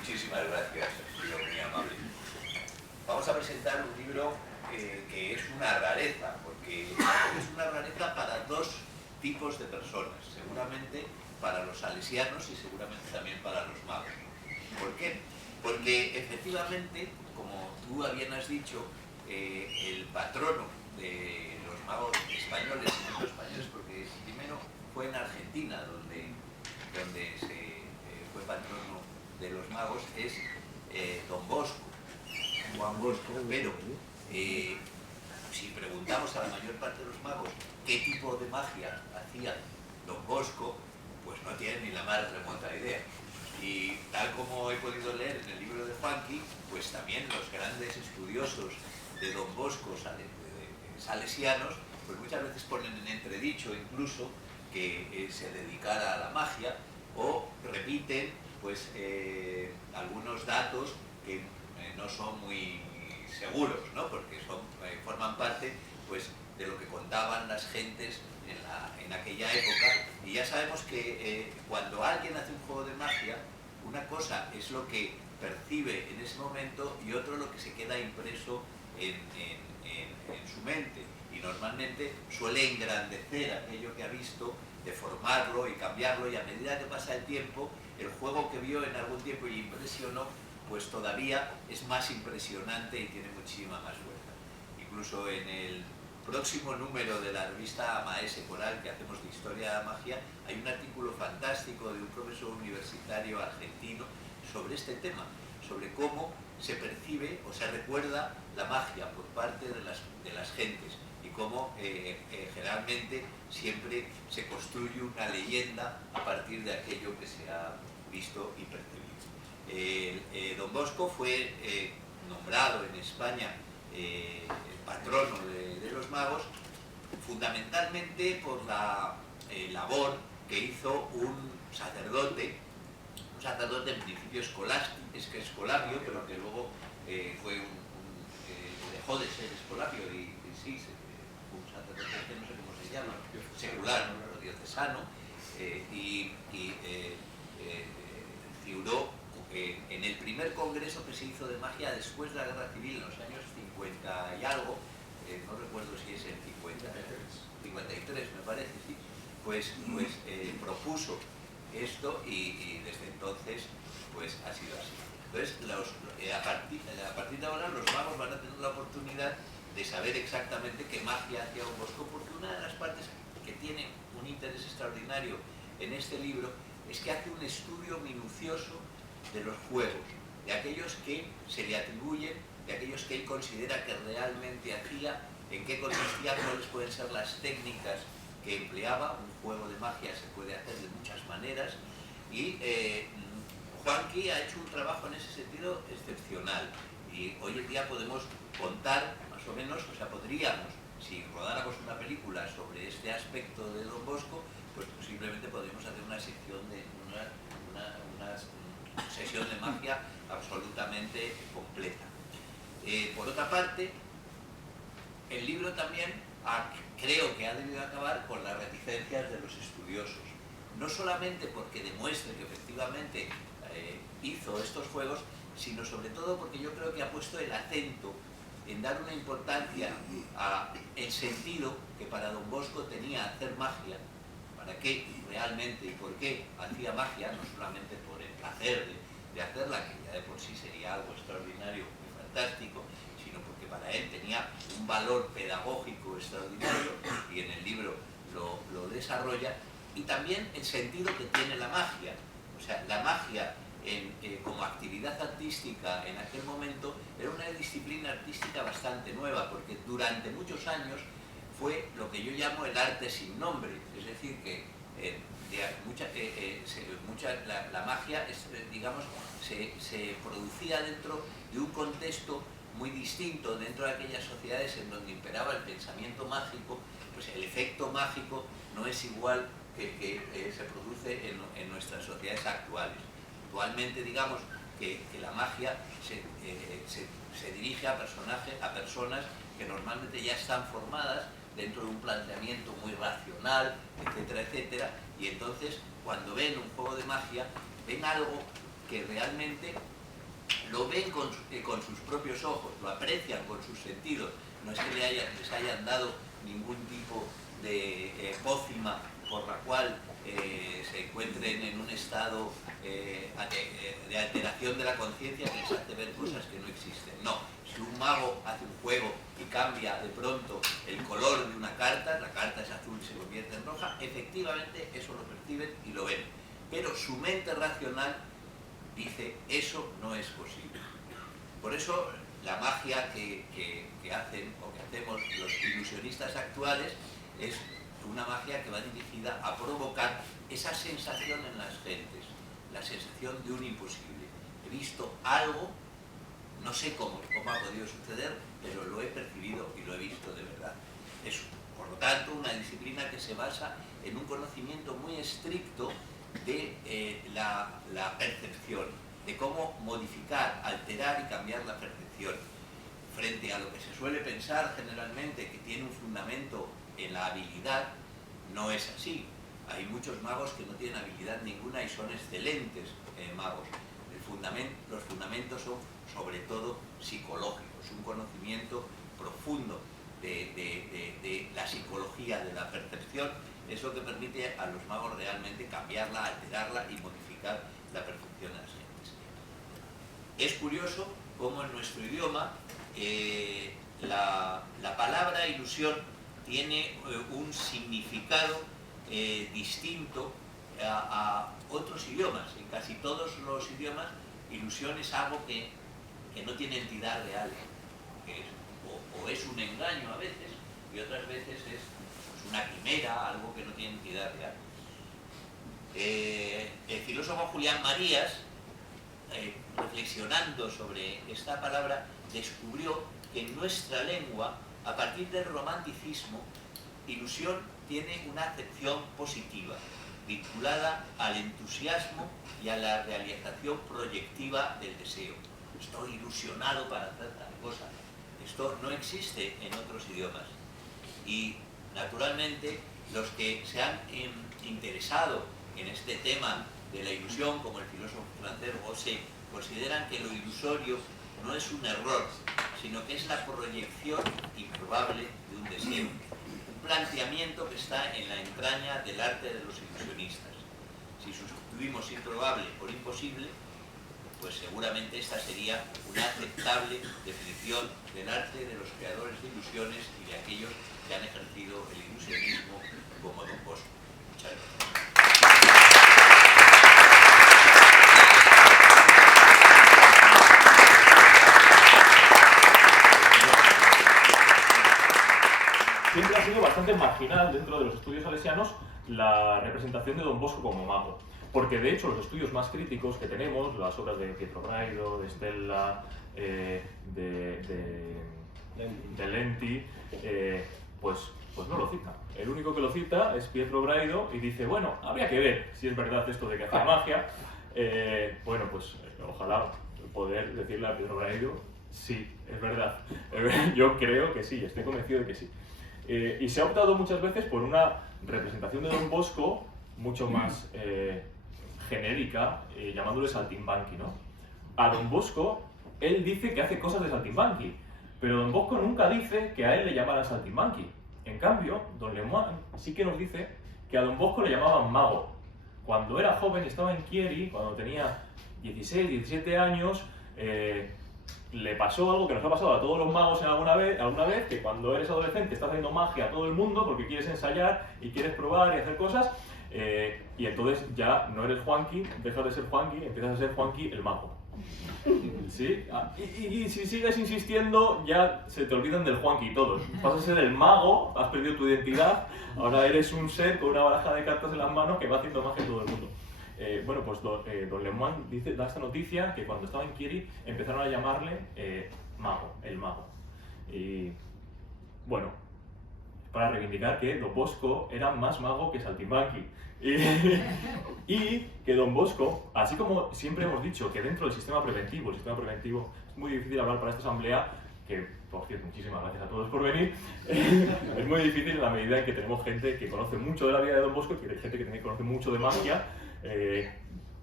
Muchísimas gracias, ha sido muy amable. Vamos a presentar un libro que es una rareza, porque es una rareza para dos tipos de personas, seguramente para los salesianos y seguramente también para los magos. ¿Por qué? Porque efectivamente, como tú bien has dicho, el patrono de los magos españoles, y no españoles, porque primero fue en Argentina donde fue patrono de los magos, es Don Bosco, Juan Bosco. Pero si preguntamos a la mayor parte de los magos qué tipo de magia hacía Don Bosco, pues no tienen ni la más remota idea. Y tal como he podido leer en el libro de Juanqui, pues también los grandes estudiosos de Don Bosco salesianos, pues muchas veces ponen en entredicho incluso que se dedicara a la magia, o repiten pues algunos datos que no son muy seguros, ¿no? Porque forman parte pues de lo que contaban las gentes en aquella época. Y ya sabemos que cuando alguien hace un juego de magia, una cosa es lo que percibe en ese momento y otro lo que se queda impreso en su mente, y normalmente suele engrandecer aquello que ha visto, deformarlo y cambiarlo, y a medida que pasa el tiempo, el juego que vio en algún tiempo y impresionó, pues todavía es más impresionante y tiene muchísima más fuerza. Incluso en el próximo número de la revista Maese Coral, que hacemos de historia de la magia, hay un artículo fantástico de un profesor universitario argentino sobre este tema, sobre cómo se percibe o se recuerda la magia por parte de las gentes, y cómo generalmente siempre se construye una leyenda a partir de aquello que se ha visto y percibido. Don Bosco fue nombrado en España patrono de los magos, fundamentalmente por la labor que hizo un sacerdote en principio escolapio, pero que luego dejó de ser escolapio y sí, un sacerdote que no sé cómo se llama, secular, ¿no? Diocesano, y figuró en el primer congreso que se hizo de magia después de la Guerra Civil, en los años 50 y algo, no recuerdo si es el 53 me parece, sí, pues propuso esto, y desde entonces pues ha sido así. Entonces a partir de ahora los magos van a tener la oportunidad de saber exactamente qué magia hacía Don Bosco, porque una de las partes que tiene un interés extraordinario en este libro es que hace un estudio minucioso de los juegos, de aquellos que se le atribuyen, de aquellos que él considera que realmente hacía, en qué consistían, cuáles pueden ser las técnicas que empleaba. Un juego de magia se puede hacer de muchas maneras, y Juanqui ha hecho un trabajo en ese sentido excepcional, y hoy en día podemos contar más o menos, o sea, podríamos, si rodáramos una película sobre este aspecto de Don Bosco, pues posiblemente podríamos hacer una sección de una sesión de magia absolutamente completa. Por otra parte, el libro también creo que ha debido acabar con las reticencias de los estudiosos, no solamente porque demuestre que efectivamente hizo estos juegos, sino sobre todo porque yo creo que ha puesto el acento en dar una importancia al sentido que para Don Bosco tenía hacer magia, para qué realmente y por qué hacía magia, no solamente por el placer de hacerla, que ya de por sí sería algo extraordinario y fantástico, sino porque para él tenía un valor pedagógico extraordinario, y en el libro lo desarrolla, y también el sentido que tiene la magia. O sea, la magia como actividad artística en aquel momento era una disciplina artística bastante nueva, porque durante muchos años fue lo que yo llamo el arte sin nombre, es decir, que la magia digamos, se producía dentro de un contexto muy distinto, dentro de aquellas sociedades en donde imperaba el pensamiento mágico. Pues el efecto mágico no es igual que se produce en nuestras sociedades actuales. Actualmente, digamos que la magia se dirige a personas que normalmente ya están formadas dentro de un planteamiento muy racional, etcétera, etcétera, y entonces cuando ven un juego de magia ven algo que realmente lo ven con sus propios ojos, lo aprecian con sus sentidos. No es que les hayan dado ningún tipo de pócima por la cual se encuentren en un estado de alteración de la conciencia que les hace ver cosas que no existen. No, si un mago hace un juego y cambia de pronto el color de una carta, la carta es azul y se convierte en roja, efectivamente eso lo perciben y lo ven. Pero su mente racional dice, eso no es posible. Por eso la magia que hacen o que hacemos los ilusionistas actuales es una magia que va dirigida a provocar esa sensación en las gentes, la sensación de un imposible. He visto algo, no sé cómo ha podido suceder, pero lo he percibido y lo he visto de verdad. Es, por lo tanto, una disciplina que se basa en un conocimiento muy estricto de la percepción, de cómo modificar, alterar y cambiar la percepción. Frente a lo que se suele pensar generalmente que tiene un fundamento en la habilidad, no es así. Hay muchos magos que no tienen habilidad ninguna y son excelentes magos. Los fundamentos son sobre todo psicológicos, un conocimiento profundo de la psicología, de la percepción, es lo que permite a los magos realmente cambiarla, alterarla y modificar la percepción de las gentes. Es curioso cómo en nuestro idioma la palabra ilusión tiene un significado distinto a otros idiomas. En casi todos los idiomas, ilusión es algo que no tiene entidad real, que o es un engaño a veces, y otras veces es una quimera, algo que no tiene entidad real. El filósofo Julián Marías, reflexionando sobre esta palabra, descubrió que en nuestra lengua, a partir del romanticismo, ilusión tiene una acepción positiva, vinculada al entusiasmo y a la realización proyectiva del deseo. Estoy ilusionado para hacer tal cosa. Esto no existe en otros idiomas. Y, naturalmente, los que se han interesado en este tema de la ilusión, como el filósofo francés Rosset, consideran que lo ilusorio no es un error, sino que es la proyección improbable de un deseo. Un planteamiento que está en la entraña del arte de los ilusionistas. Si sustituimos improbable por imposible, pues seguramente esta sería una aceptable definición del arte de los creadores de ilusiones y de aquellos que han ejercido el ilusionismo como Don Bosco. Muchas gracias. Siempre ha sido bastante marginal dentro de los estudios salesianos la representación de Don Bosco como mago. Porque de hecho los estudios más críticos que tenemos, las obras de Pietro Braido, de Stella, de Lenti, pues no lo cita. El único que lo cita es Pietro Braido y dice, bueno, habría que ver si es verdad esto de que hace magia. Bueno, pues ojalá poder decirle a Pietro Braido, sí, es verdad. Yo creo que sí, estoy convencido de que sí. Y se ha optado muchas veces por una representación de Don Bosco mucho más genérica, llamándole saltimbanqui, ¿no? A Don Bosco, él dice que hace cosas de saltimbanqui, pero Don Bosco nunca dice que a él le llamaran saltimbanqui. En cambio, Don Lemoine sí que nos dice que a Don Bosco le llamaban mago. Cuando era joven y estaba en Chieri, cuando tenía 16, 17 años, le pasó algo que nos ha pasado a todos los magos alguna vez, que cuando eres adolescente estás haciendo magia a todo el mundo porque quieres ensayar y quieres probar y hacer cosas, y entonces ya no eres Juanqui, dejas de ser Juanqui, empiezas a ser Juanqui el mago. ¿Sí? Y si sigues insistiendo, ya se te olvidan del Juanqui todos. Vas a ser el mago, has perdido tu identidad, ahora eres un ser con una baraja de cartas en las manos que va haciendo magia a todo el mundo. Bueno, pues Don Lemoine da esta noticia que cuando estaba en Chieri empezaron a llamarle mago, el mago. Y bueno, para reivindicar que Don Bosco era más mago que saltimbanqui. Y que Don Bosco, así como siempre hemos dicho que dentro del sistema preventivo, es muy difícil hablar para esta asamblea, que por cierto, muchísimas gracias a todos por venir, es muy difícil en la medida en que tenemos gente que conoce mucho de la vida de Don Bosco y gente que conoce mucho de magia.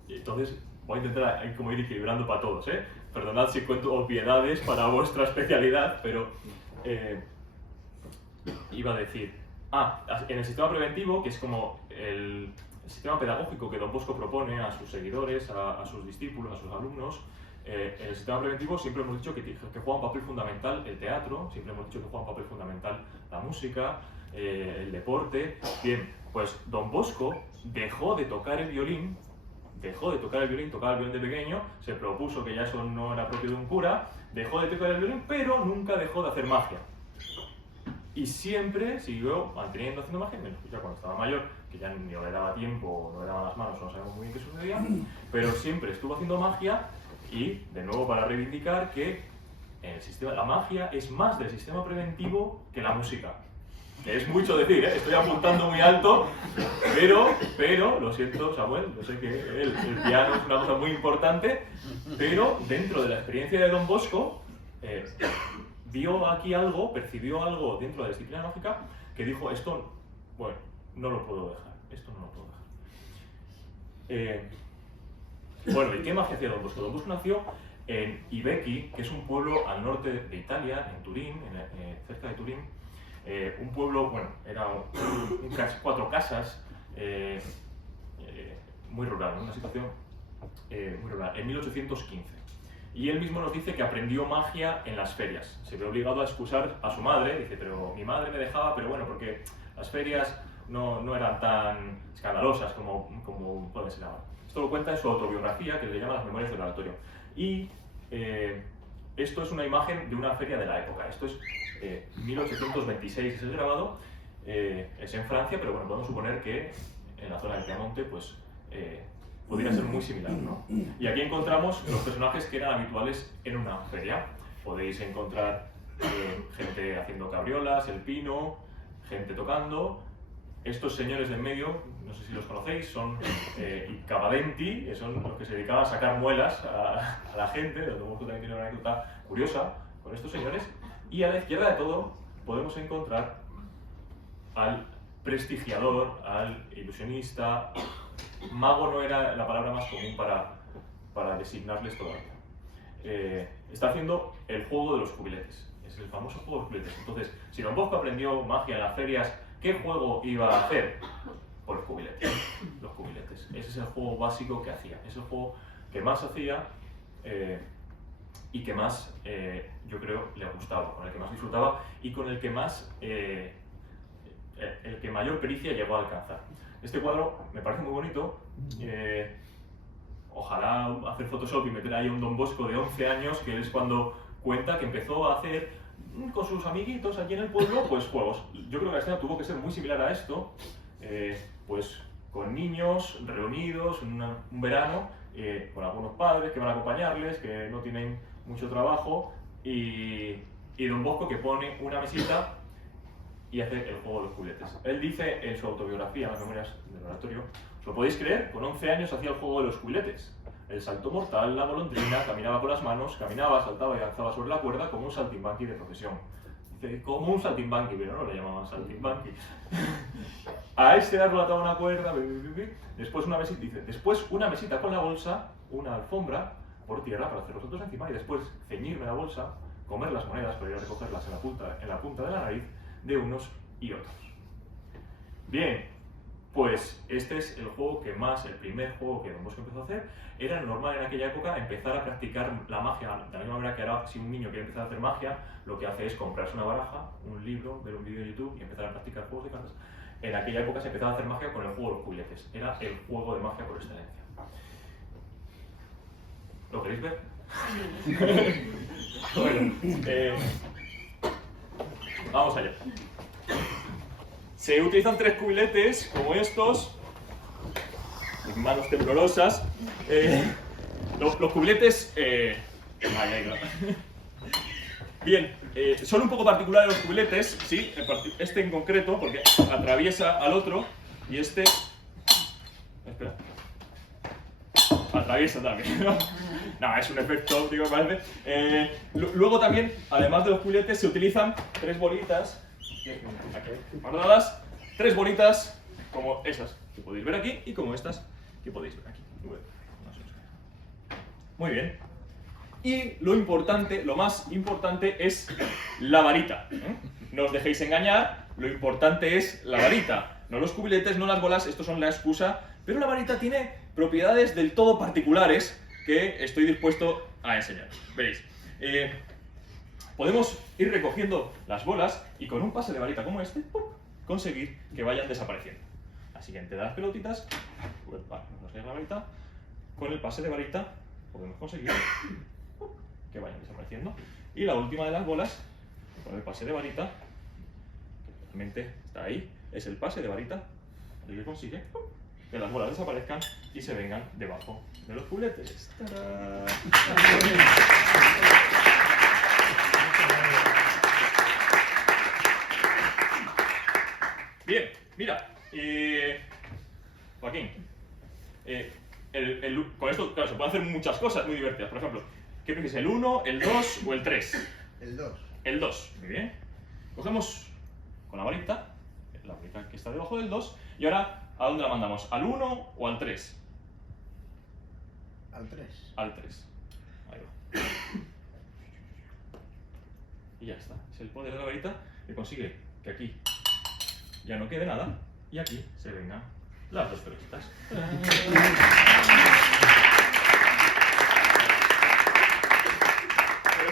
Entonces, voy a intentar como ir equilibrando para todos, ¿eh? Perdonad si cuento obviedades para vuestra especialidad, pero iba a decir, en el sistema preventivo, que es como el sistema pedagógico que Don Bosco propone a sus seguidores, a sus discípulos, a sus alumnos, en el sistema preventivo siempre hemos dicho que juega un papel fundamental el teatro, siempre hemos dicho que juega un papel fundamental la música, el deporte. Bien, pues Don Bosco dejó de tocar el violín, tocaba el violín de pequeño, se propuso que ya eso no era propio de un cura, dejó de tocar el violín, pero nunca dejó de hacer magia. Y siempre siguió manteniendo haciendo magia, menos ya cuando estaba mayor, que ya ni le daba tiempo, no le daban las manos, no sabemos muy bien qué sucedía, pero siempre estuvo haciendo magia. Y, de nuevo, para reivindicar que la magia es más del sistema preventivo que la música. Que es mucho decir, ¿eh? Estoy apuntando muy alto, pero, lo siento, Samuel, yo sé que el piano es una cosa muy importante, pero dentro de la experiencia de Don Bosco, vio aquí algo, percibió algo dentro de la disciplina mágica, que dijo, esto, bueno, no lo puedo dejar, esto no lo puedo dejar. Bueno, ¿y qué magia hacía Don Bosco? Don Bosco nació en Ibecchi, que es un pueblo al norte de Italia, en Turín, cerca de Turín. Un pueblo, bueno, era 4 casas, muy rural, una situación muy rural, en 1815. Y él mismo nos dice que aprendió magia en las ferias. Se ve obligado a excusar a su madre, dice, pero mi madre me dejaba, pero bueno, porque las ferias no eran tan escandalosas como pueden ser ahora. Esto lo cuenta en su autobiografía, que le llama Las Memorias del Oratorio. Y esto es una imagen de una feria de la época. Esto es 1826, es el grabado. Es en Francia, pero bueno, podemos suponer que en la zona del Piamonte, pues, podría ser muy similar, ¿no? Y aquí encontramos los personajes que eran habituales en una feria. Podéis encontrar gente haciendo cabriolas, el pino, gente tocando. Estos señores del medio, no sé si los conocéis, son i Cavadenti, que son los que se dedicaban a sacar muelas a la gente. Don Bosco también tiene una anécdota curiosa con estos señores. Y a la izquierda de todo podemos encontrar al prestigiador, al ilusionista. Mago no era la palabra más común para designarles todavía. Está haciendo el juego de los cubiletes. Es el famoso juego de los cubiletes. Entonces, si Don Bosco aprendió magia en las ferias, ¿qué juego iba a hacer? Por los cubiletes. Los cubiletes. Ese es el juego básico que hacía. Es el juego que más hacía y que más, yo creo, le gustaba, con el que más disfrutaba y con el que más, el que mayor pericia llegó a alcanzar. Este cuadro me parece muy bonito. Ojalá hacer Photoshop y meter ahí a un Don Bosco de 11 años, que es cuando cuenta que empezó a hacer con sus amiguitos allí en el pueblo, pues juegos. Yo creo que la escena tuvo que ser muy similar a esto, pues con niños reunidos en un verano, con algunos padres que van a acompañarles, que no tienen mucho trabajo, y Don Bosco que pone una mesita y hace el juego de los cubiletes. Él dice en su autobiografía, Las Memorias del Oratorio, ¿os lo podéis creer? Con 11 años hacía el juego de los cubiletes. El salto mortal, la golondrina, caminaba con las manos, caminaba, saltaba y avanzaba sobre la cuerda como un saltimbanqui de profesión. Dice, como un saltimbanqui, pero no le llamaban saltimbanqui. A este árbol ataba una cuerda, después una mesita con la bolsa, una alfombra por tierra para hacer los otros encima y después ceñirme la bolsa, comer las monedas para ir a recogerlas en la punta de la nariz de unos y otros. Bien, pues este es el juego que más, el primer juego que Don Bosco empezó a hacer. Era normal en aquella época empezar a practicar la magia, de la misma manera que ahora si un niño quiere empezar a hacer magia, lo que hace es comprarse una baraja, un libro, ver un vídeo de YouTube y empezar a practicar juegos de cartas. En aquella época se empezaba a hacer magia con el juego de los cubiletes. Era el juego de magia por excelencia. ¿Lo queréis ver? Bueno, vamos allá. Se utilizan 3 cubiletes como estos, mis manos temblorosas. Los cubiletes, bien, son un poco particulares los cubiletes, sí, este en concreto, porque atraviesa al otro y este, espera, atraviesa también, ¿no? No, es un efecto óptico, me parece. Luego también, además de los cubiletes, se utilizan 3 bolitas, aquí guardadas, 3 bolitas como esas que podéis ver aquí y como estas que podéis ver aquí. Muy bien. Y lo importante, lo más importante es la varita. No os dejéis engañar, lo importante es la varita. No los cubiletes, no las bolas, estos son la excusa, pero la varita tiene propiedades del todo particulares que estoy dispuesto a enseñar. Veréis. Podemos ir recogiendo las bolas y con un pase de varita como este, ¡pum!, conseguir que vayan desapareciendo. La siguiente de las pelotitas, pues, nos llega la varita, con el pase de varita podemos conseguir que vayan desapareciendo. Y la última de las bolas, con el pase de varita, que realmente está ahí, es el pase de varita, el que consigue que las bolas desaparezcan y se vengan debajo de los cubiletes. ¡Tarán! Bien, mira, Joaquín, con esto, claro, se pueden hacer muchas cosas muy divertidas. Por ejemplo, ¿qué prefieres, el 1, el 2 o el 3? El 2. El 2, muy bien. Cogemos con la varita que está debajo del 2, y ahora, ¿a dónde la mandamos? ¿Al 1 o al 3? Al 3. Al 3. Ahí va. Y ya está. Es el poder de la varita que consigue que aquí ya no quede nada y aquí se vengan las dos pelotitas. ¿Pero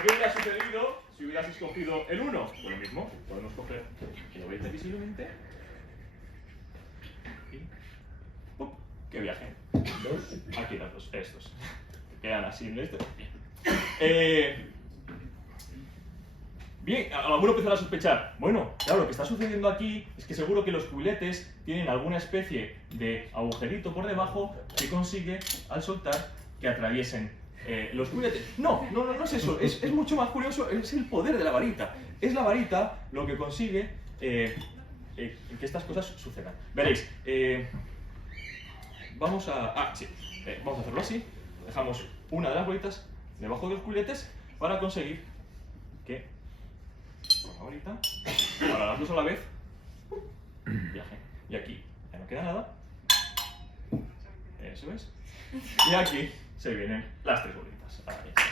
qué hubiera sucedido si hubieras escogido el 1? Pues lo mismo, podemos coger, que lo veis visiblemente, y ¡pum!, que viajen. Aquí las dos, estos. Que quedan así en este. Bien. Bien, alguno empezará a sospechar. Bueno, claro, lo que está sucediendo aquí es que seguro que los cubiletes tienen alguna especie de agujerito por debajo que consigue, al soltar, que atraviesen los cubiletes. No es eso, es mucho más curioso, es el poder de la varita. Es la varita lo que consigue que estas cosas sucedan. Veréis, vamos a hacerlo así. Dejamos una de las bolitas debajo de los cubiletes para conseguir que con la varita, para las dos a la vez, viaje. Y aquí ya no queda nada. Eso es. Y aquí se vienen las tres bolitas. Ahí está.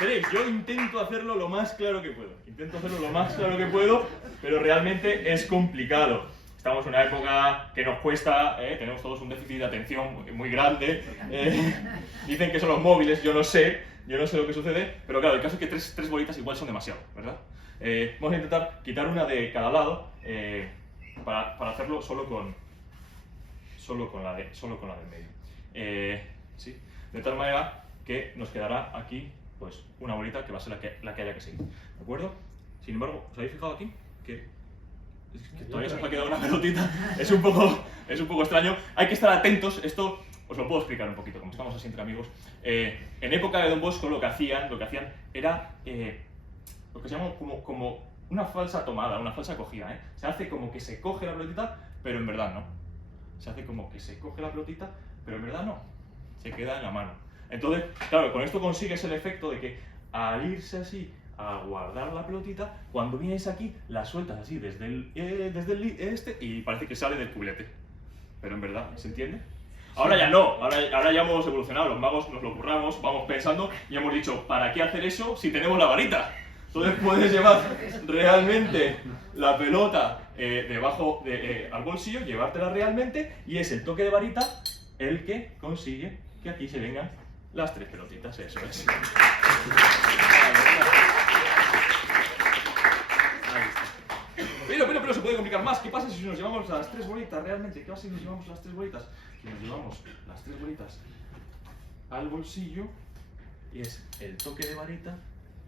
Veréis, yo intento hacerlo lo más claro que puedo. Pero realmente es complicado. Estamos en una época que nos cuesta, tenemos todos un déficit de atención muy grande. Dicen que son los móviles, yo no sé lo que sucede, pero claro, el caso es que tres bolitas igual son demasiado, ¿verdad? Vamos a intentar quitar una de cada lado para hacerlo solo con la del medio. Sí, de tal manera que nos quedará aquí pues una bolita que va a ser la que haya que seguir, ¿de acuerdo? Sin embargo, ¿os habéis fijado aquí que todavía se os ha quedado una pelotita? Es un poco extraño. Hay que estar atentos. Esto os lo puedo explicar un poquito, como estamos así entre amigos. En época de Don Bosco lo que hacían era lo que se llama como una falsa tomada, una falsa acogida. Se hace como que se coge la pelotita, pero en verdad no. Se hace como que se coge la pelotita, pero en verdad no. Se queda en la mano. Entonces, claro, con esto consigues el efecto de que al irse así a guardar la pelotita, cuando vienes aquí la sueltas así desde el y parece que sale del cubilete. Pero en verdad, ¿se entiende? Ahora ya no, ahora ya hemos evolucionado, los magos nos lo curramos, vamos pensando y hemos dicho, ¿para qué hacer eso si tenemos la varita? Entonces puedes llevar realmente la pelota debajo al bolsillo, llevártela realmente, y es el toque de varita el que consigue que aquí se vengan las tres pelotitas, eso es. Pero se puede complicar más. ¿Qué pasa si nos llevamos las tres bolitas realmente? ¿Qué pasa si nos llevamos las tres bolitas? Si nos llevamos las tres bolitas al bolsillo, y es el toque de varita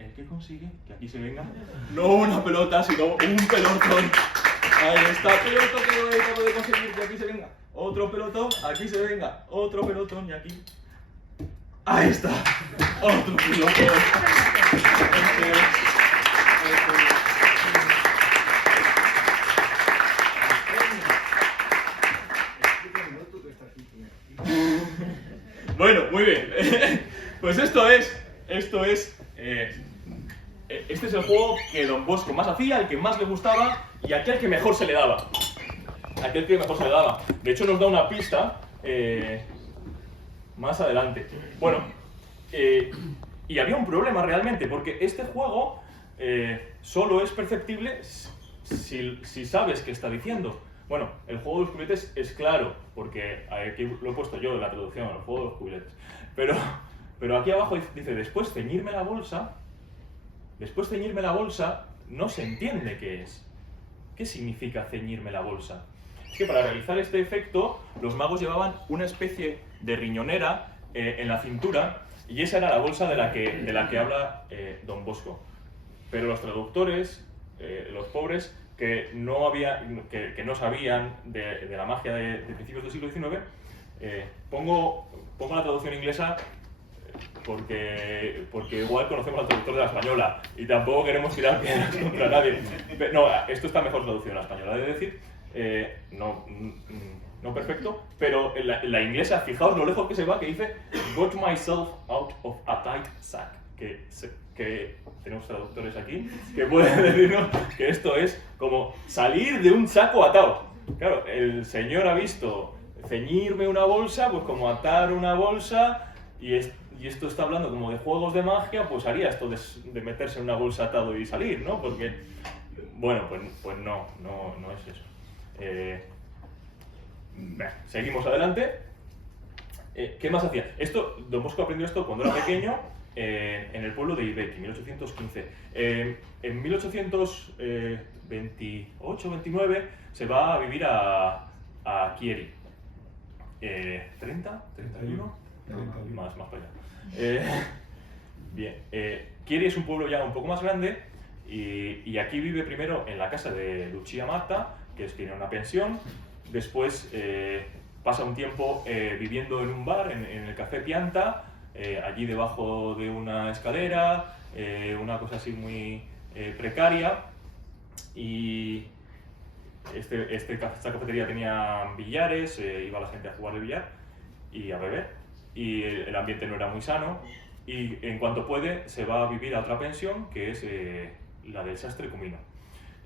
el que consigue que aquí se venga no una pelota, sino un pelotón. Ahí está, pero el toque de varita puede conseguir que aquí se venga otro pelotón, aquí se venga otro pelotón y aquí. Ahí está, otro pelotón. Bueno, muy bien. Pues este es el juego que Don Bosco más hacía, el que más le gustaba y aquel que mejor se le daba. aquel que mejor se le daba. De hecho, nos da una pista más adelante. Bueno, y había un problema realmente, porque este juego solo es perceptible si sabes qué está diciendo. Bueno, el juego de los cubiletes es claro, porque aquí lo he puesto yo en la traducción, el juego de los cubiletes. Pero aquí abajo dice, después ceñirme la bolsa, no se entiende qué es. ¿Qué significa ceñirme la bolsa? Es que para realizar este efecto, los magos llevaban una especie de riñonera en la cintura, y esa era la bolsa de la que habla Don Bosco. Pero los traductores, los pobres, que no sabían de la magia de principios del siglo XIX, pongo la traducción inglesa porque igual conocemos al traductor de la española y tampoco queremos tirar piedras contra nadie. No, esto está mejor traducido en la española, he de decir. No perfecto, pero en la inglesa, fijaos lo lejos que se va, que dice got myself out of a tight sack, que tenemos traductores aquí que pueden decirnos que esto es como salir de un saco atado. Claro, el señor ha visto ceñirme una bolsa, pues como atar una bolsa, y esto está hablando como de juegos de magia, pues haría esto de meterse en una bolsa atado y salir, ¿no? Porque, bueno, pues no es eso. Seguimos adelante. ¿Qué más hacía? Don Bosco aprendió esto cuando era pequeño en el pueblo de Ibeki, 1815. En 1828-29 se va a vivir a Chieri. ¿30? ¿31? Más para allá. Bien. Chieri es un pueblo ya un poco más grande y aquí vive primero en la casa de Lucia Marta, que tiene una pensión. Después pasa un tiempo viviendo en un bar, en el Café Pianta, allí debajo de una escalera, una cosa así muy precaria. Y esta cafetería tenía billares, iba la gente a jugar al billar y a beber, y el ambiente no era muy sano. Y en cuanto puede, se va a vivir a otra pensión, que es la del Sastre Cumino.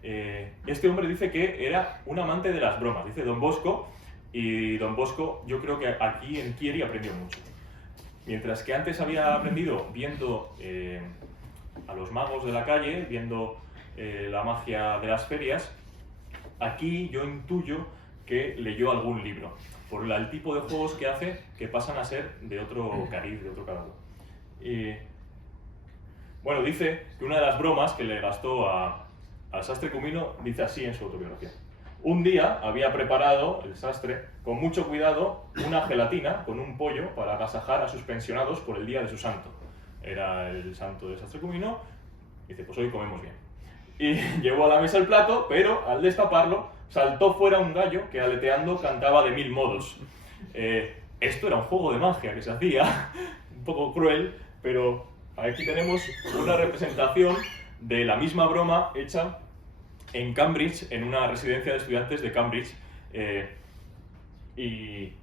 Este hombre dice que era un amante de las bromas, dice Don Bosco, y Don Bosco yo creo que aquí en Chieri aprendió mucho. Mientras que antes había aprendido viendo a los magos de la calle, viendo la magia de las ferias, aquí yo intuyo que leyó algún libro, por el tipo de juegos que hace, que pasan a ser de otro cariz, de otro calado. Bueno, dice que una de las bromas que le gastó al Sastre Cumino, dice así en su autobiografía. Un día había preparado el sastre, con mucho cuidado, una gelatina con un pollo para agasajar a sus pensionados por el día de su santo. Era el santo del Sastre Cumino, dice, pues hoy comemos bien. Y llevó a la mesa el plato, pero al destaparlo, saltó fuera un gallo que aleteando cantaba de 1000 modos. Esto era un juego de magia que se hacía, un poco cruel, pero aquí tenemos una representación de la misma broma hecha en Cambridge, en una residencia de estudiantes de Cambridge. Y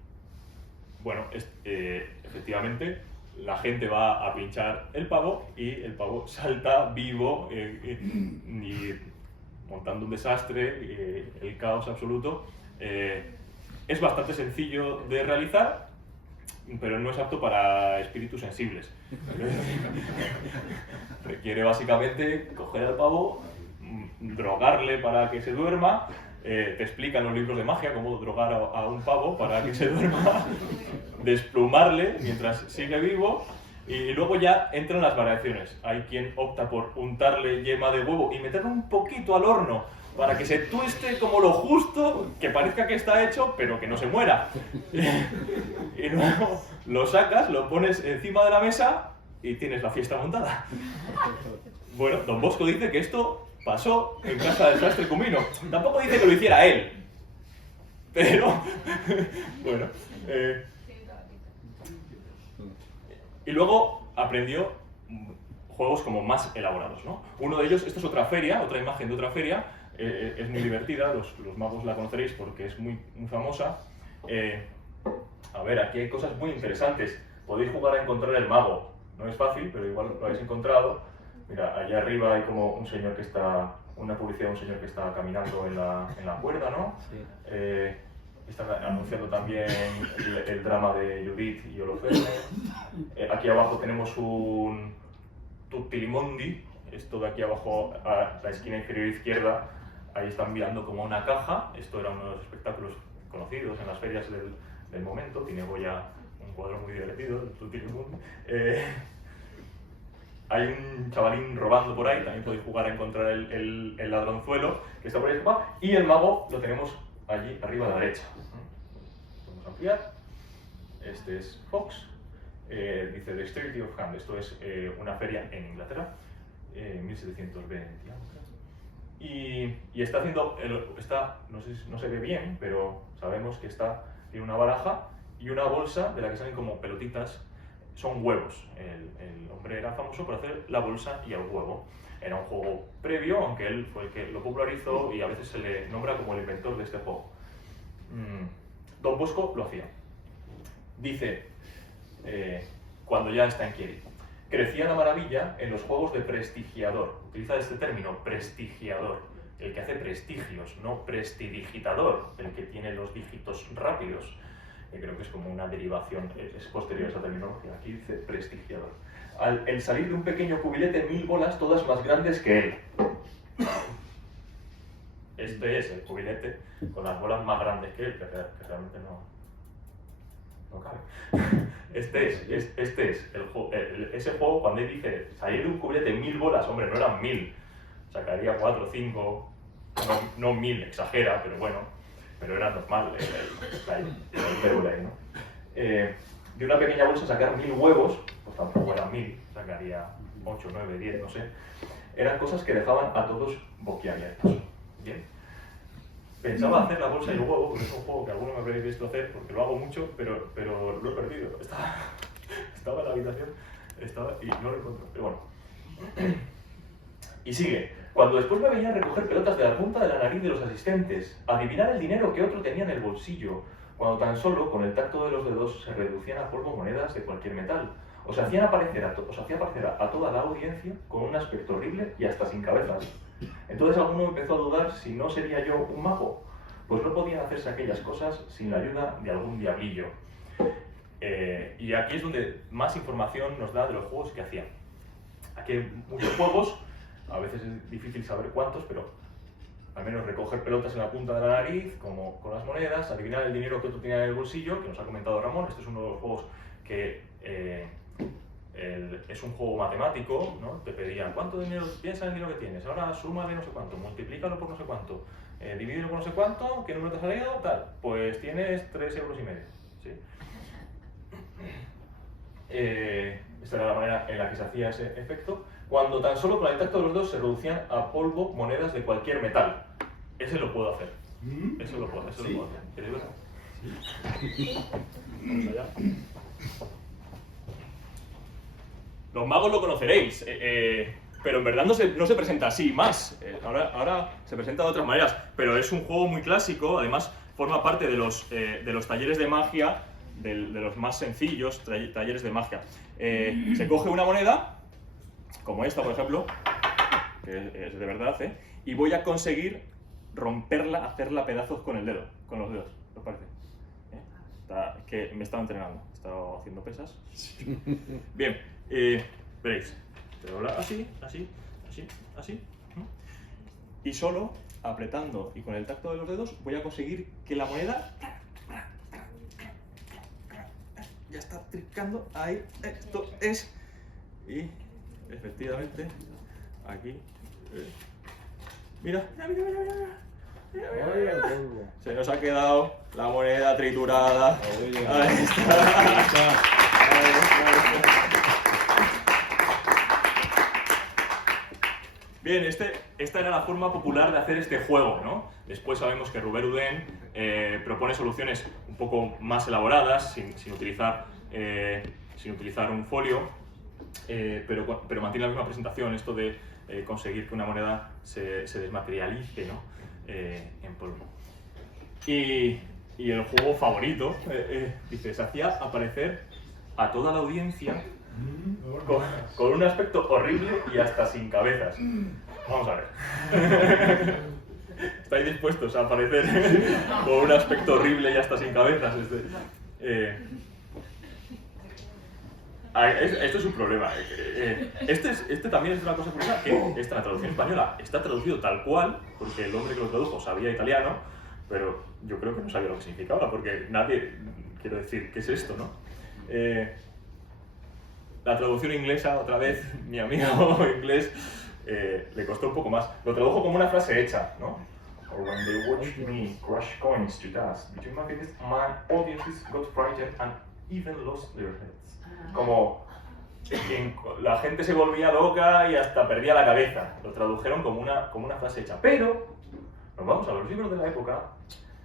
bueno, efectivamente la gente va a pinchar el pavo y el pavo salta vivo y montando un desastre, el caos absoluto. Es bastante sencillo de realizar, pero no es apto para espíritus sensibles. Requiere básicamente coger al pavo, drogarle para que se duerma. Te explican los libros de magia cómo drogar a un pavo para que se duerma, desplumarle mientras sigue vivo, y luego ya entran las variaciones. Hay quien opta por untarle yema de huevo y meterlo un poquito al horno para que se tueste como lo justo, que parezca que está hecho, pero que no se muera. Y luego lo sacas, lo pones encima de la mesa y tienes la fiesta montada. Bueno, Don Bosco dice que esto pasó en casa del Sastre Cumino. Tampoco dice que lo hiciera él, pero bueno. Y luego aprendió juegos como más elaborados, ¿no? Uno de ellos, esto es otra feria, otra imagen de otra feria, es muy divertida, los magos la conoceréis porque es muy famosa. A ver, aquí hay cosas muy interesantes. Podéis jugar a encontrar el mago. No es fácil, pero igual lo habéis encontrado. Mira, allá arriba hay como un señor que está una publicidad de un señor que está caminando en la cuerda, ¿no? Sí. Está anunciando también el drama de Judith y Holoferne. Aquí abajo tenemos un Tuttilimondi. Esto de aquí abajo, a la esquina inferior izquierda, ahí están mirando como una caja. Esto era uno de los espectáculos conocidos en las ferias del momento. Tiene Goya un cuadro muy divertido, el Tuttilimondi. Hay un chavalín robando por ahí, también podéis jugar a encontrar el ladronzuelo que está por ahí. Y el mago lo tenemos allí arriba a la derecha. Vamos a ampliar. Este es Fox. Dice Dexterity of Hand. Esto es una feria en Inglaterra, 1720. Y está haciendo, no se ve bien, pero sabemos que tiene una baraja y una bolsa de la que salen como pelotitas. Son huevos. El hombre era famoso por hacer la bolsa y el huevo. Era un juego previo, aunque él fue el que lo popularizó y a veces se le nombra como el inventor de este juego. Don Bosco lo hacía. Dice, cuando ya está en Chieri, crecía la maravilla en los juegos de prestigiador. Utiliza este término, prestigiador, el que hace prestigios, no prestidigitador, el que tiene los dígitos rápidos. Creo que es como una derivación, es posterior a esa terminología. Aquí dice prestigiador. El salir de un pequeño cubilete, 1000 bolas, todas más grandes que él. Este es el cubilete con las bolas más grandes que él, que realmente no cabe. Este es ese juego, cuando él dice salir de un cubilete, 1000 bolas, hombre, no eran 1000, sacaría 4 o 5, no 1000, exagera, pero bueno. Pero era normal el pérula ahí, ¿no? De una pequeña bolsa sacar 1000 huevos, pues tampoco eran 1000, sacaría 8, 9, 10, no sé. Eran cosas que dejaban a todos boquiabiertos. Bien. Pensaba hacer la bolsa y el huevo, porque es un juego que alguno me habréis visto hacer, porque lo hago mucho, pero lo he perdido. Estaba en la habitación y no lo encontré, pero bueno. Y sigue. Cuando después me veían recoger pelotas de la punta de la nariz de los asistentes, adivinar el dinero que otro tenía en el bolsillo, cuando tan solo con el tacto de los dedos se reducían a polvo monedas de cualquier metal. Os hacía aparecer a toda la audiencia con un aspecto horrible y hasta sin cabezas. Entonces alguno empezó a dudar si no sería yo un mago, pues no podían hacerse aquellas cosas sin la ayuda de algún diablillo. Y aquí es donde más información nos da de los juegos que hacían. Aquí hay muchos juegos. A veces es difícil saber cuántos, pero al menos recoger pelotas en la punta de la nariz, como con las monedas, adivinar el dinero que tú tenías en el bolsillo, que nos ha comentado Ramón. Este es uno de los juegos que es un juego matemático, ¿no? Te pedían, ¿cuánto dinero piensa en el dinero que tienes? Ahora súmale no sé cuánto, multiplícalo por no sé cuánto, divídelo por no sé cuánto, ¿qué número te ha salido? Tal, pues tienes 3,5 euros. ¿Sí? Esta era la manera en la que se hacía ese efecto. Cuando tan solo con el tacto de los dedos se reducían a polvo monedas de cualquier metal. Ese lo puedo hacer. Eso lo puedo hacer. ¿Queréis verlo? Vamos allá. Los magos lo conoceréis, pero en verdad no se presenta así más. Ahora se presenta de otras maneras, pero es un juego muy clásico. Además forma parte de los talleres de magia, de los más sencillos talleres de magia. Se coge una moneda, como esta, por ejemplo, que es de verdad, y voy a conseguir romperla, hacerla pedazos con los dedos, ¿os parece? Que me he estado entrenando, he estado haciendo pesas. Bien, veréis, te dobla así, y solo apretando y con el tacto de los dedos voy a conseguir que la moneda ya está trincando, ahí, esto es, y efectivamente, aquí, mira. Se nos ha quedado la moneda triturada. Ahí está. Bien, esta era la forma popular de hacer este juego, ¿no? Después sabemos que Robert Houdin propone soluciones un poco más elaboradas, sin utilizar un folio, pero mantiene la misma presentación, esto de conseguir que una moneda se desmaterialice, ¿no? En polvo. Y el juego favorito, dice, se hacía aparecer a toda la audiencia con un aspecto horrible y hasta sin cabezas. Vamos a ver. ¿Estáis dispuestos a aparecer con un aspecto horrible y hasta sin cabezas? Esto es un problema. Este también es una cosa curiosa, que esta, la traducción española está traducido tal cual, porque el hombre que lo tradujo sabía italiano, pero yo creo que no sabía lo que significaba, porque nadie, quiero decir, ¿qué es esto, no? La traducción inglesa, otra vez, mi amigo inglés, le costó un poco más. Lo tradujo como una frase hecha, ¿no? Or when they watched me crush coins to dust between my fingers, my audiences got frightened and even lost their heads. Como la gente se volvía loca y hasta perdía la cabeza. Lo tradujeron como una frase hecha. Pero nos vamos a los libros de la época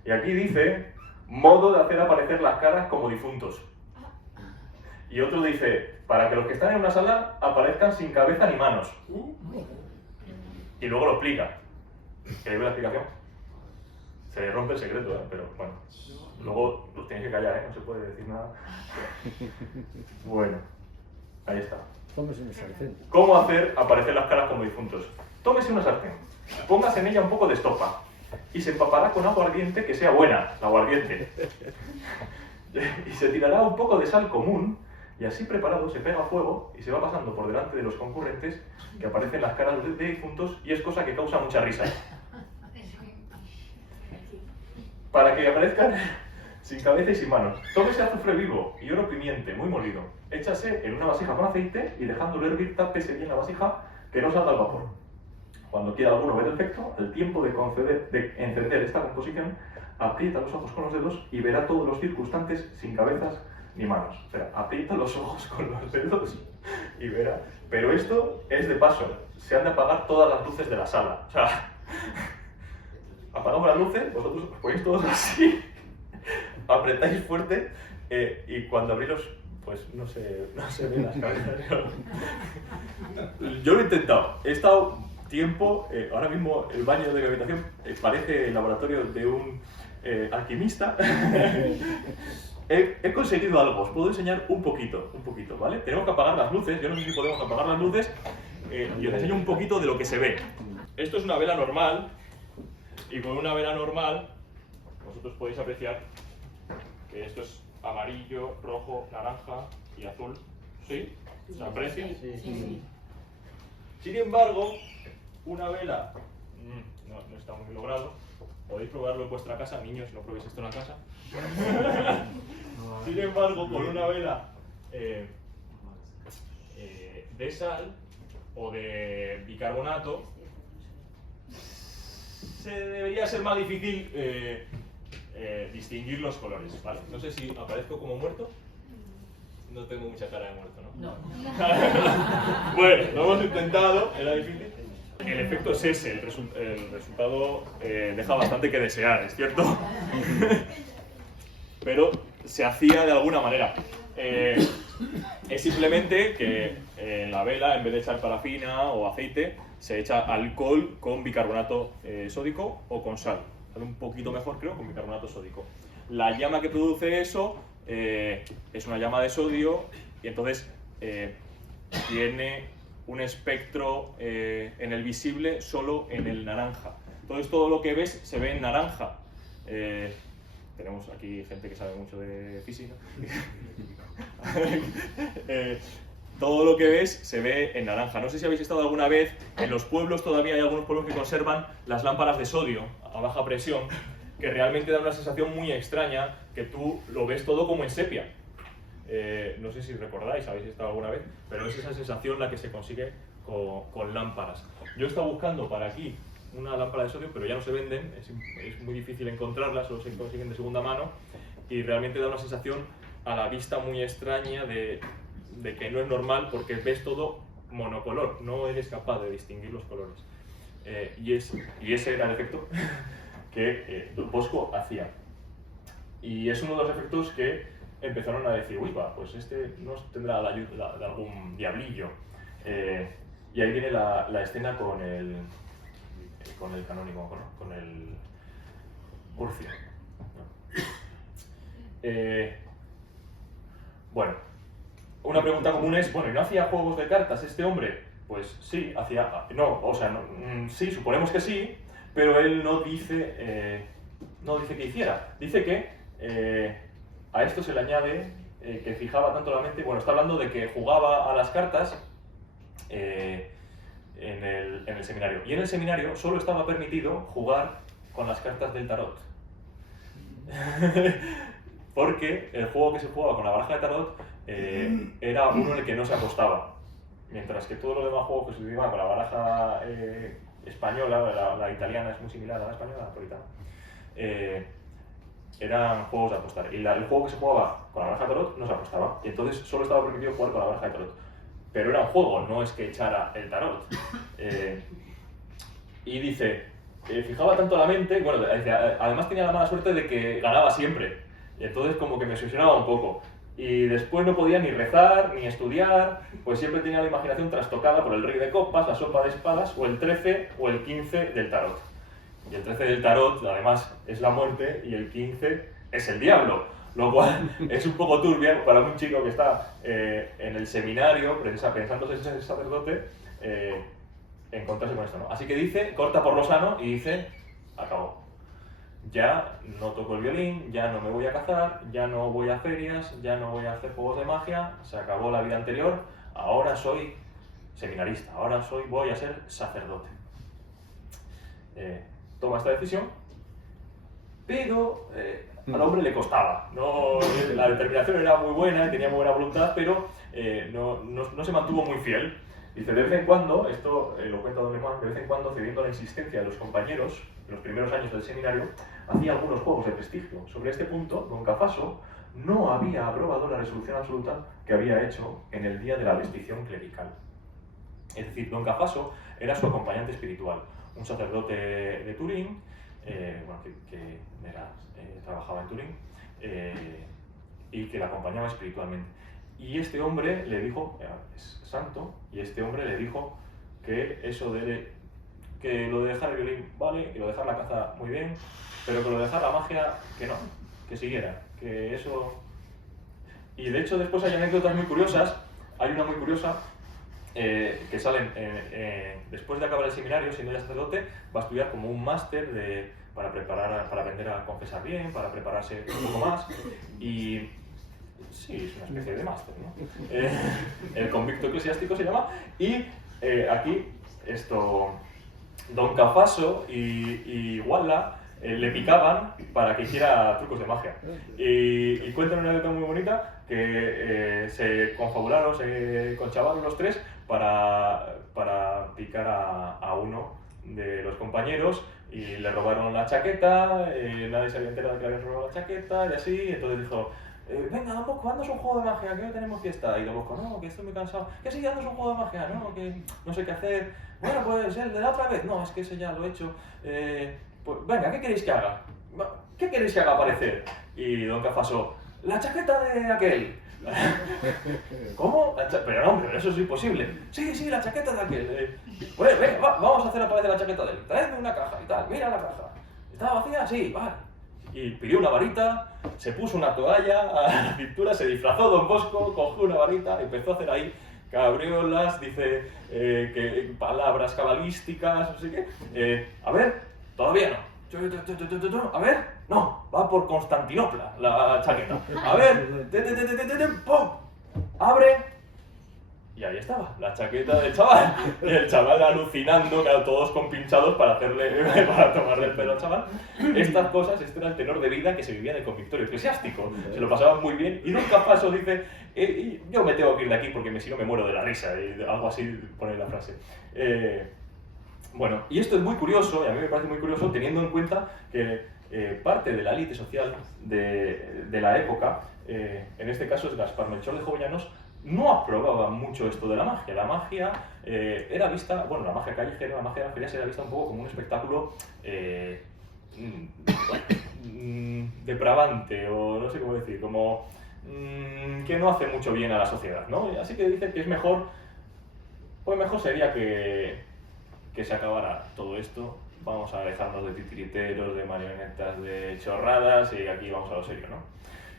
y aquí dice modo de hacer aparecer las caras como difuntos. Y otro dice, para que los que están en una sala aparezcan sin cabeza ni manos. Y luego lo explica. ¿Queréis ver la explicación? Se rompe el secreto, pero bueno. Luego los tenéis que callar, no se puede decir nada. Bueno, ahí está. Tómese una sartén. ¿Cómo hacer aparecer las caras como difuntos? Tómese una sartén, póngase en ella un poco de estopa y se empapará con agua ardiente que sea buena, la aguardiente. Y se tirará un poco de sal común y así preparado se pega a fuego y se va pasando por delante de los concurrentes que aparecen las caras de difuntos y es cosa que causa mucha risa. Para que aparezcan sin cabeza y sin manos, tómese azufre vivo y oro pimiente muy molido. Échase en una vasija con aceite y dejándolo hervir, tápese bien la vasija que no salga el vapor. Cuando quiera alguno ver el efecto, al tiempo de encender esta composición, aprieta los ojos con los dedos y verá todos los circunstantes sin cabezas ni manos. O sea, aprieta los ojos con los dedos y verá. Pero esto es de paso, se han de apagar todas las luces de la sala. O sea, apagamos las luces, vosotros os ponéis todos así, apretáis fuerte y cuando abriros, pues no se ven las cabezas. Yo lo he intentado, he estado tiempo, ahora mismo el baño de mi habitación parece el laboratorio de un alquimista. He conseguido algo, os puedo enseñar un poquito, ¿vale? Tenemos que apagar las luces, yo no sé si podemos apagar las luces y os enseño un poquito de lo que se ve. Esto es una vela normal y con una vela normal vosotros podéis apreciar que esto es amarillo, rojo, naranja y azul. ¿Sí? ¿Se aprecia? Sí. Sin embargo, una vela no está muy logrado. Podéis probarlo en vuestra casa, niños, no probéis esto en la casa. Sin embargo, con una vela de sal o de bicarbonato, se debería ser más difícil distinguir los colores, ¿vale? No sé si aparezco como muerto. No tengo mucha cara de muerto, ¿no? No. Bueno, lo hemos intentado, era difícil. El efecto es ese, el resultado deja bastante que desear, es cierto. Pero se hacía de alguna manera. Es simplemente que en la vela, en vez de echar parafina o aceite, se echa alcohol con bicarbonato sódico o con sal. Sale un poquito mejor, creo, con bicarbonato sódico. La llama que produce eso es una llama de sodio y entonces tiene un espectro en el visible solo en el naranja. Entonces todo lo que ves se ve en naranja. Tenemos aquí gente que sabe mucho de física. Todo lo que ves se ve en naranja. No sé si habéis estado alguna vez en los pueblos, todavía hay algunos pueblos que conservan las lámparas de sodio a baja presión, que realmente dan una sensación muy extraña, que tú lo ves todo como en sepia. No sé si recordáis, habéis estado alguna vez, pero es esa sensación la que se consigue con lámparas. Yo he estado buscando para aquí una lámpara de sodio, pero ya no se venden, es muy difícil encontrarlas, solo se consiguen de segunda mano, y realmente da una sensación a la vista muy extraña de que no es normal, porque ves todo monocolor, no eres capaz de distinguir los colores. Y ese era el efecto que Bosco hacía. Y es uno de los efectos que empezaron a decir, uy, va, pues este no tendrá la ayuda de algún diablillo. Y ahí viene la escena con el canónigo, con el Curcio. Bueno, una pregunta común es, bueno, ¿y no hacía juegos de cartas este hombre? Pues sí, hacía... No, o sea, no, sí, suponemos que sí, pero él no dice que hiciera. Dice que a esto se le añade que fijaba tanto la mente... Bueno, está hablando de que jugaba a las cartas en el seminario. Y en el seminario solo estaba permitido jugar con las cartas del tarot. Porque el juego que se jugaba con la baraja de tarot era uno en el que no se apostaba. Mientras que todos los demás juegos que se jugaban con la baraja española, la italiana es muy similar a la española, la napolitana, eran juegos de apostar. Y el juego que se jugaba con la baraja de tarot no se apostaba. Y entonces solo estaba permitido jugar con la baraja de tarot. Pero era un juego, no es que echara el tarot. Y dice, fijaba tanto la mente, bueno, además tenía la mala suerte de que ganaba siempre. Y entonces como que me obsesionaba un poco. Y después no podía ni rezar, ni estudiar, pues siempre tenía la imaginación trastocada por el rey de copas, la sopa de espadas, o el 13 o el 15 del tarot. Y el 13 del tarot, además, es la muerte, y el 15 es el diablo. Lo cual es un poco turbio para un chico que está en el seminario, pensándose ser sacerdote, encontrarse con esto, ¿no? Así que dice, corta por lo sano y dice, acabó. Ya no toco el violín, ya no me voy a cazar, ya no voy a ferias, ya no voy a hacer juegos de magia, se acabó la vida anterior, ahora soy seminarista, ahora voy a ser sacerdote. Toma esta decisión, pero al hombre le costaba. No, la determinación era muy buena, tenía muy buena voluntad, pero no se mantuvo muy fiel. Dice, de vez en cuando, esto lo cuenta Don Lemoine, de vez en cuando, cediendo a la insistencia de los compañeros, en los primeros años del seminario, hacía algunos juegos de prestigio. Sobre este punto, Don Cafaso no había aprobado la resolución absoluta que había hecho en el día de la vestición clerical. Es decir, Don Cafaso era su acompañante espiritual, un sacerdote de Turín, que trabajaba en Turín, y que le acompañaba espiritualmente. Y este hombre le dijo, es santo, y este hombre le dijo que eso que lo de dejar el violín vale, que lo de dejar la caza muy bien, pero que lo de dejar la magia, que no, que siguiera, que eso... Y de hecho después hay anécdotas muy curiosas, hay una muy curiosa, que salen después de acabar el seminario, siendo ya sacerdote, va a estudiar como un máster para aprender a confesar bien, para prepararse un poco más, y... Sí, es una especie de máster, ¿no? El convicto eclesiástico se llama, y aquí Don Cafaso y Walla le picaban para que hiciera trucos de magia. Y cuentan una anécdota muy bonita que se confabularon, se conchavaron los tres para picar a uno de los compañeros y le robaron la chaqueta, nadie se había enterado de que le habían robado la chaqueta y así, entonces dijo, venga, Don Bosco, haznos un juego de magia, que hoy tenemos fiesta. Y Don Bosco, no, que estoy muy cansado. Que sí, haznos un juego de magia, no, que no sé qué hacer. Bueno, pues el de la otra vez, no, es que ese ya lo he hecho. Pues venga, ¿qué queréis que haga? ¿Qué queréis que haga aparecer? Y Don Cafaso, la chaqueta de aquel. ¿Cómo? Pero no, hombre, eso es imposible. Sí, la chaqueta de aquel. Pues venga, vamos a hacer aparecer la chaqueta de él. Traedme una caja y tal, mira la caja. ¿Está vacía? Sí, vale. Y pidió una varita, se puso una toalla a la cintura, se disfrazó Don Bosco, cogió una varita, empezó a hacer ahí cabriolas, dice que palabras cabalísticas, no sé qué. A ver, todavía no. A ver, no, va por Constantinopla la chaqueta. A ver, ¡pum! Abre. Y ahí estaba, la chaqueta del chaval. Y el chaval alucinando, claro, todos compinchados para tomarle el pelo al chaval. Estas cosas, este era el tenor de vida que se vivía en el convictorio eclesiástico. Se lo pasaban muy bien. Y Don Cafaso dice, yo me tengo que ir de aquí porque si no me muero de la risa. Y algo así pone la frase. Bueno, y esto es muy curioso, y a mí me parece muy curioso, teniendo en cuenta que parte de la élite social de la época, en este caso es Gaspar Melchor de Jovellanos, no aprobaba mucho esto de la magia. La magia era vista, bueno, la magia callejera, la magia de las ferias era vista un poco como un espectáculo depravante, o no sé cómo decir, como que no hace mucho bien a la sociedad, ¿no? Así que dice que es mejor, pues mejor sería que se acabara todo esto. Vamos a dejarnos de titiriteros, de marionetas, de chorradas, y aquí vamos a lo serio, ¿no?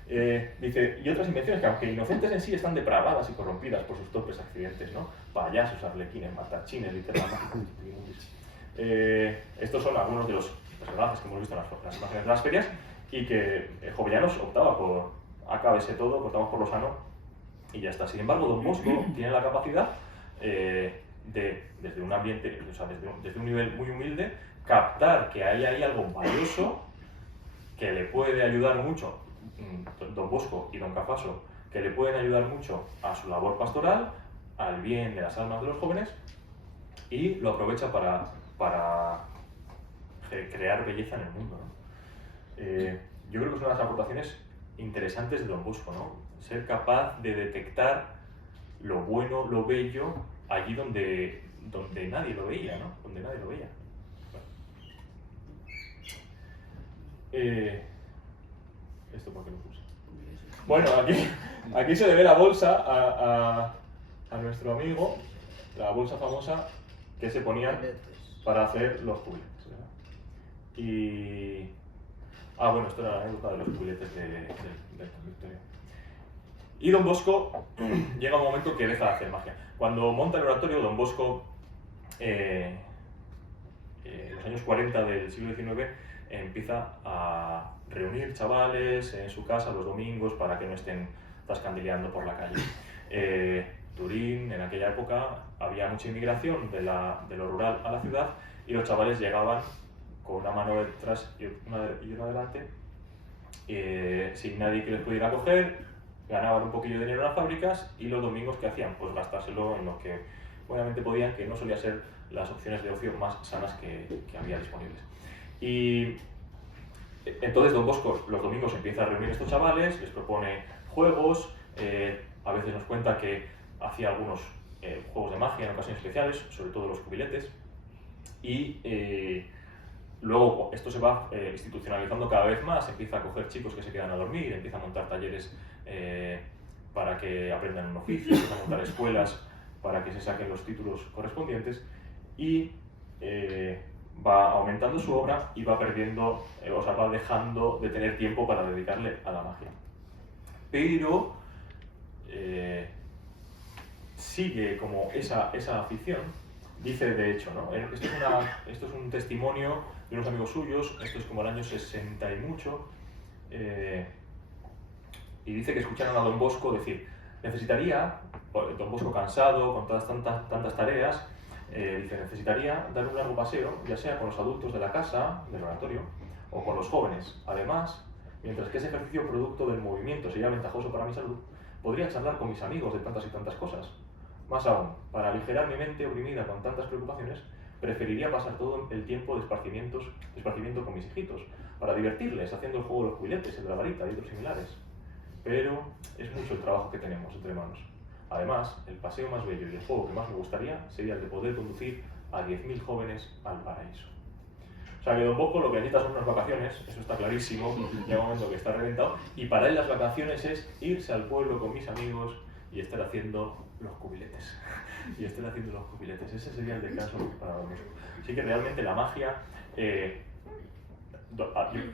Dice, y otras invenciones que aunque inocentes en sí están depravadas y corrompidas por sus torpes accidentes, ¿no? Payasos, arlequines, matachines, literalmente. Estos son algunos de los personajes que hemos visto en las imágenes de las ferias y que Jovellanos optaba por acábese todo, cortamos por lo sano y ya está. Sin embargo, Don Bosco tiene la capacidad desde un ambiente, o sea, desde un nivel muy humilde, captar que hay ahí algo valioso que le puede ayudar mucho, Don Bosco y Don Cafaso, que le pueden ayudar mucho a su labor pastoral, al bien de las almas de los jóvenes, y lo aprovecha para crear belleza en el mundo, ¿no? Yo creo que es una de las aportaciones interesantes de Don Bosco, ¿no? Ser capaz de detectar lo bueno, lo bello, allí donde nadie lo veía, ¿no? Donde nadie lo veía. ¿Esto por qué lo puse? Bueno, aquí se le ve la bolsa a nuestro amigo, la bolsa famosa que se ponían para hacer los cubiletes, ¿verdad? Y... bueno, esto era la anécdota de los cubiletes del convictorio. Y Don Bosco llega un momento que deja de hacer magia. Cuando monta el oratorio, Don Bosco, en los años 40 del siglo XIX, empieza a reunir chavales en su casa los domingos para que no estén tascandileando por la calle. Turín, en aquella época, había mucha inmigración de lo rural a la ciudad y los chavales llegaban con una mano detrás y una delante, sin nadie que les pudiera coger, ganaban un poquillo de dinero en las fábricas y los domingos, ¿qué hacían? Pues gastárselo en lo que buenamente podían, que no solía ser las opciones de ocio más sanas que había disponibles. Y entonces Don Bosco los domingos empieza a reunir a estos chavales, les propone juegos, a veces nos cuenta que hacía algunos juegos de magia en ocasiones especiales, sobre todo los cubiletes, y luego esto se va institucionalizando cada vez más, empieza a coger chicos que se quedan a dormir, empieza a montar talleres para que aprendan un oficio, empieza a montar escuelas para que se saquen los títulos correspondientes y va aumentando su obra y va perdiendo, va dejando de tener tiempo para dedicarle a la magia. Pero sigue como esa afición, dice de hecho, ¿no? Esto es un testimonio de unos amigos suyos, esto es como el año 60 y mucho, y dice que escucharon a Don Bosco decir, necesitaría, Don Bosco cansado, con todas tantas tareas, dice, necesitaría dar un largo paseo, ya sea con los adultos de la casa, del oratorio, o con los jóvenes. Además, mientras que ese ejercicio producto del movimiento sería ventajoso para mi salud, podría charlar con mis amigos de tantas y tantas cosas. Más aún, para aligerar mi mente oprimida con tantas preocupaciones, preferiría pasar todo el tiempo de esparcimiento con mis hijitos, para divertirles haciendo el juego de los cubiletes, el de la varita y otros similares. Pero es mucho el trabajo que tenemos entre manos. Además, el paseo más bello y el juego que más me gustaría sería el de poder conducir a 10.000 jóvenes al paraíso. O sea que Don Bosco lo que necesita son unas vacaciones, eso está clarísimo, llega un momento que está reventado, y para él las vacaciones es irse al pueblo con mis amigos y estar haciendo los cubiletes. Ese sería el descanso para Don Bosco. Así que realmente la magia, yo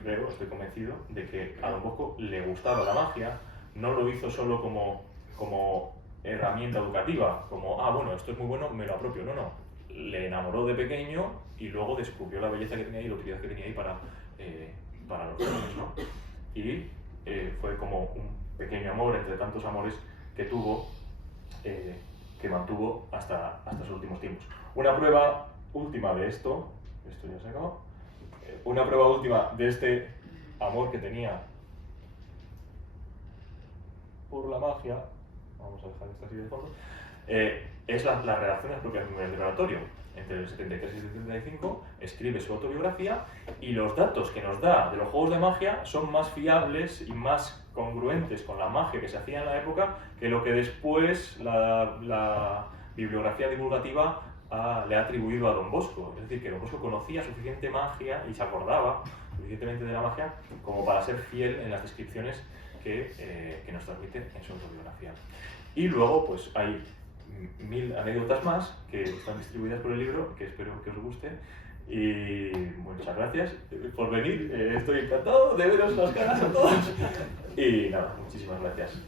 creo, estoy convencido de que a Don Bosco le gustaba la magia, no lo hizo solo como herramienta educativa, como, bueno, esto es muy bueno, me lo apropio. No, le enamoró de pequeño y luego descubrió la belleza que tenía y la utilidad que tenía ahí para los jóvenes, ¿no? Y fue como un pequeño amor entre tantos amores que tuvo, que mantuvo hasta sus últimos tiempos. Una prueba última de esto ya se acabó, una prueba última de este amor que tenía por la magia, vamos a dejar esto así de fondo, es la redacción de las propias memorias del oratorio. Entre el 73 y el 75 escribe su autobiografía y los datos que nos da de los juegos de magia son más fiables y más congruentes con la magia que se hacía en la época que lo que después la bibliografía divulgativa le ha atribuido a Don Bosco. Es decir, que Don Bosco conocía suficiente magia y se acordaba suficientemente de la magia como para ser fiel en las descripciones que nos transmite en su autobiografía. Y luego pues hay 1000 anécdotas más que están distribuidas por el libro, que espero que os guste, y muchas gracias. por venir. Estoy encantado de veros las caras a todos. Y nada, muchísimas gracias.